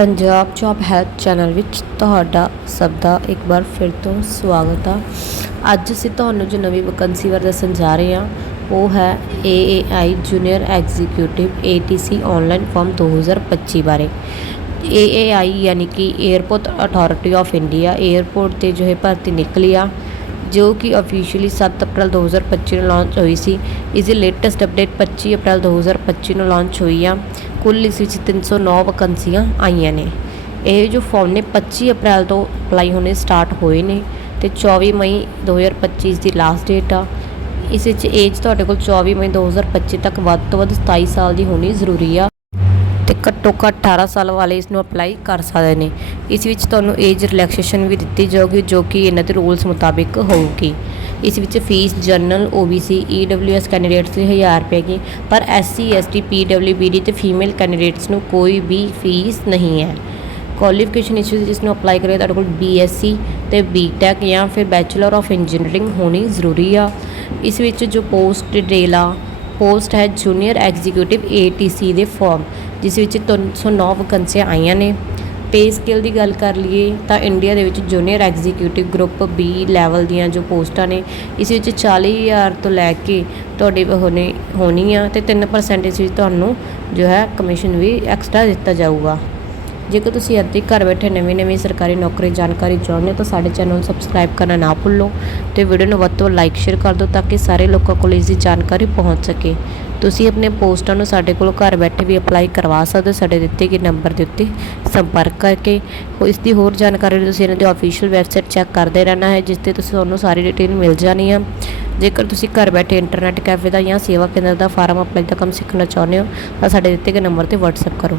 Punjab job help channel ਵਿੱਚ ਤੁਹਾਡਾ ਸਭ ਦਾ ਇੱਕ ਵਾਰ ਫਿਰ ਤੋਂ ਸਵਾਗਤ ਆ। ਅੱਜ ਅਸੀਂ ਤੁਹਾਨੂੰ ਜੋ ਨਵੀਂ ਵੈਕੰਸੀ ਬਾਰੇ ਦੱਸਣ ਜਾ ਰਹੇ ਹਾਂ, ਉਹ ਹੈ AAI junior executive ATC online form 2025 ਬਾਰੇ। AAI ਯਾਨੀ ਕਿ airport authority of India airport ਤੇ ਜੋ ਹੈ ਭਰਤੀ ਨਿਕਲੀ ਆ ਜੋ ਕਿ ਅਫੀਸ਼ੀਅਲੀ 7 ਅਪ੍ਰੈਲ 2025 ਨੂੰ ਲਾਂਚ ਹੋਈ ਸੀ। ਇਸ ਦੀ ਲੇਟੈਸਟ ਅਪਡੇਟ 25 ਅਪ੍ਰੈਲ 2025 ਨੂੰ ਲਾਂਚ ਹੋਈ ਆ। ਕੁੱਲ ਇਸ ਵਿੱਚ 309 ਵੈਕੰਸੀਆਂ ਆਈਆਂ ਨੇ। ਇਹ ਜੋ ਫਾਰਮ ਨੇ 25 ਅਪ੍ਰੈਲ ਤੋਂ ਅਪਲਾਈ ਹੋਣੇ ਸਟਾਰਟ ਹੋਏ ਨੇ ਤੇ 24 ਮਈ 2025 ਦੀ ਲਾਸਟ ਡੇਟ ਆ। ਇਸ ਵਿੱਚ ਏਜ ਤੁਹਾਡੇ ਕੋਲ 24 ਮਈ 2025 ਤੱਕ ਵੱਧ ਤੋਂ ਵੱਧ 27 ਸਾਲ ਦੀ ਹੋਣੀ ਜ਼ਰੂਰੀ ਆ। ਘੱਟੋ ਘੱਟ 18 ਸਾਲ ਵਾਲੇ ਇਸ ਨੂੰ ਅਪਲਾਈ ਕਰ ਸਕਦੇ ਨੇ। ਇਸ ਵਿੱਚ ਤੁਹਾਨੂੰ ਏਜ ਰਿਲੈਕਸੇਸ਼ਨ ਵੀ ਦਿੱਤੀ ਜਾਊਗੀ, ਜੋ ਕਿ ਇਹਨਾਂ ਦੇ ਰੂਲਸ ਮੁਤਾਬਿਕ ਹੋਊਗੀ। ਇਸ ਵਿੱਚ fee general OBC EWS candidates ਲਈ 1000 ਰੁਪਏ ਕੀ ਪਰ SC ST PWBD ਤੇ ਫੀਮੇਲ ਕੈਂਡੀਡੇਟਸ ਨੂੰ ਕੋਈ ਵੀ ਫੀਸ ਨਹੀਂ ਹੈ। ਕੁਆਲੀਫਿਕੇਸ਼ਨ ਇਸ ਵਿੱਚ ਨੂੰ ਅਪਲਾਈ ਕਰੇ ਤੁਹਾਡੇ ਕੋਲ BSc ਤੇ BTech ਜਾਂ ਫਿਰ ਬੈਚਲਰ ਆਫ ਇੰਜੀਨੀਅਰਿੰਗ ਹੋਣੀ ਜ਼ਰੂਰੀ ਆ। ਇਸ ਵਿੱਚ ਜੋ ਪੋਸਟ ਡੇਲਾ ਪੋਸਟ ਹੈ ਜੂਨੀਅਰ ਐਗਜ਼ੀਕਿਊਟਿਵ ATC ਦੇ ਫਾਰਮ ਜਿਸ ਵਿੱਚ 309 ਵੈਕੰਸੀਆਂ ਆਈਆਂ ਨੇ। ਪੇ ਸਕੇਲ ਦੀ ਗੱਲ ਕਰ ਲਈਏ ਤਾਂ ਇੰਡੀਆ ਦੇ ਵਿੱਚ junior executive group B level ਦੀਆਂ ਜੋ ਪੋਸਟਾਂ ਨੇ, ਇਸ ਵਿੱਚ 40000 ਤੋਂ ਲੈ ਕੇ ਤੁਹਾਡੇ ਹੋਣੀ ਹੋਣੀ ਆ ਤੇ 3% ਇਸ ਵਿੱਚ ਤੁਹਾਨੂੰ ਜੋ ਹੈ ਕਮਿਸ਼ਨ ਵੀ ਐਕਸਟਰਾ ਦਿੱਤਾ ਜਾਊਗਾ। ਜੇਕਰ ਤੁਸੀਂ ਅੱਧੇ ਘਰ ਬੈਠੇ ਨਵੀਂ ਨਵੀਂ ਸਰਕਾਰੀ ਨੌਕਰੀ ਜਾਣਕਾਰੀ ਚਾਹੁੰਦੇ ਹੋ ਤਾਂ ਸਾਡੇ ਚੈਨਲ ਨੂੰ ਸਬਸਕ੍ਰਾਈਬ ਕਰਨਾ ਨਾ ਭੁੱਲੋ ਤੇ ਵੀਡੀਓ ਨੂੰ ਵੱਧ ਤੋਂ ਵੱਧ ਲਾਈਕ ਸ਼ੇਅਰ ਕਰ ਦਿਓ ਤਾਂ ਕਿ ਸਾਰੇ ਲੋਕਾਂ ਕੋਲ ਇਸ ਦੀ ਜਾਣਕਾਰੀ ਪਹੁੰਚ ਸਕੇ। ਤੁਸੀਂ ਆਪਣੇ ਪੋਸਟਾਂ ਨੂੰ ਸਾਡੇ ਕੋਲ ਘਰ ਬੈਠੇ ਵੀ ਅਪਲਾਈ ਕਰਵਾ ਸਕਦੇ ਹੋ ਸਾਡੇ ਦਿੱਤੇ ਗਏ ਨੰਬਰ ਦੇ ਉੱਤੇ ਸੰਪਰਕ ਕਰਕੇ। ਹੋ ਇਸ ਦੀ ਹੋਰ ਜਾਣਕਾਰੀ ਲਈ ਤੁਸੀਂ ਇਹਨਾਂ ਦੀ ਅਫੀਸ਼ੀਅਲ ਵੈਬਸਾਈਟ ਚੈੱਕ ਕਰਦੇ ਰਹਿਣਾ ਹੈ, ਜਿਸ ਤੇ ਤੁਸੀਂ ਤੁਹਾਨੂੰ ਸਾਰੀ ਡਿਟੇਲ ਮਿਲ ਜਾਣੀ ਆ। ਜੇਕਰ ਤੁਸੀਂ ਘਰ ਬੈਠੇ ਇੰਟਰਨੈਟ ਕੈਫੇ ਦਾ ਜਾਂ ਸੇਵਾ ਕੇਂਦਰ ਦਾ ਫਾਰਮ ਅਪਲਾਈ ਦਾ ਕੰਮ ਸਿੱਖਣਾ ਚਾਹੁੰਦੇ ਹੋ, ਤਾਂ ਸਾਡੇ ਦਿੱਤੇ ਗਏ ਨੰਬਰ ਤੇ WhatsApp ਕਰੋ।